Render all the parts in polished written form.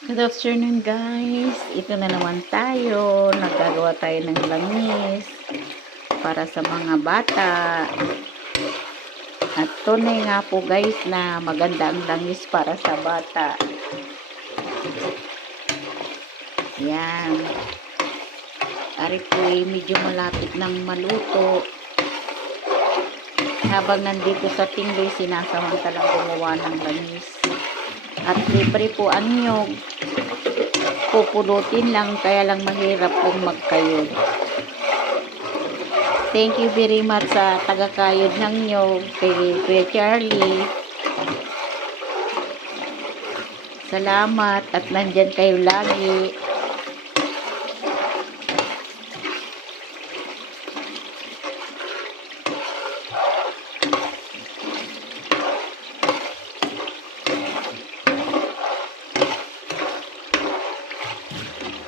Good afternoon guys. Ito na naman tayo. Nagagawa tayo ng langis para sa mga bata. At tunay nga po guys na maganda ang langis para sa bata. Yan. Ari po medyo malapit ng maluto. Habang nandito sa tingloy, sinasamantalang gumawa ng langis. At libre po ang nyog. Pupulutin lang, kaya lang mahirap pong magkayod. Thank you very much sa taga-kayod ng nyog, kay Kuya Charlie. Salamat at nandyan kayo lagi.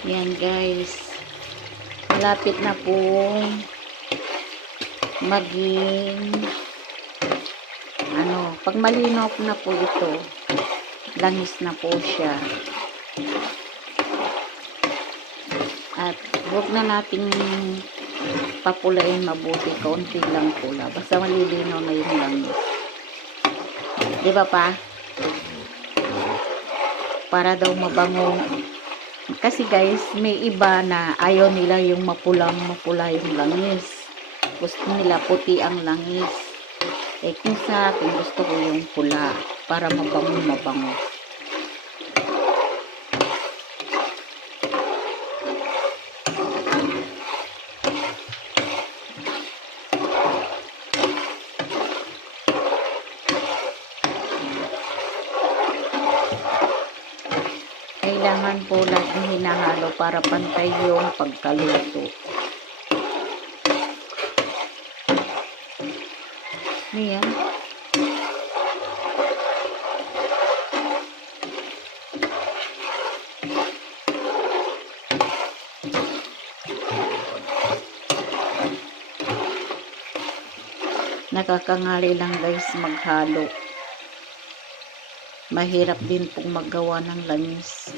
Yan guys, malapit na pong maging pag malinaw na po ito, langis na po siya. At huwag na nating papulain mabuti, kaunti lang pula, basta malilinaw na yung langis, di ba pa? Para daw mabango. Kasi guys, may iba na ayaw nila yung mapula yung langis. Gusto nila puti ang langis. Eh kung sa akin, gusto ko yung pula para mabango. Kailangan po laging hinahalo para pantay yung pagkaluto. Ayan. Nakakangali lang guys maghalo. Mahirap din pong maggawa ng langis.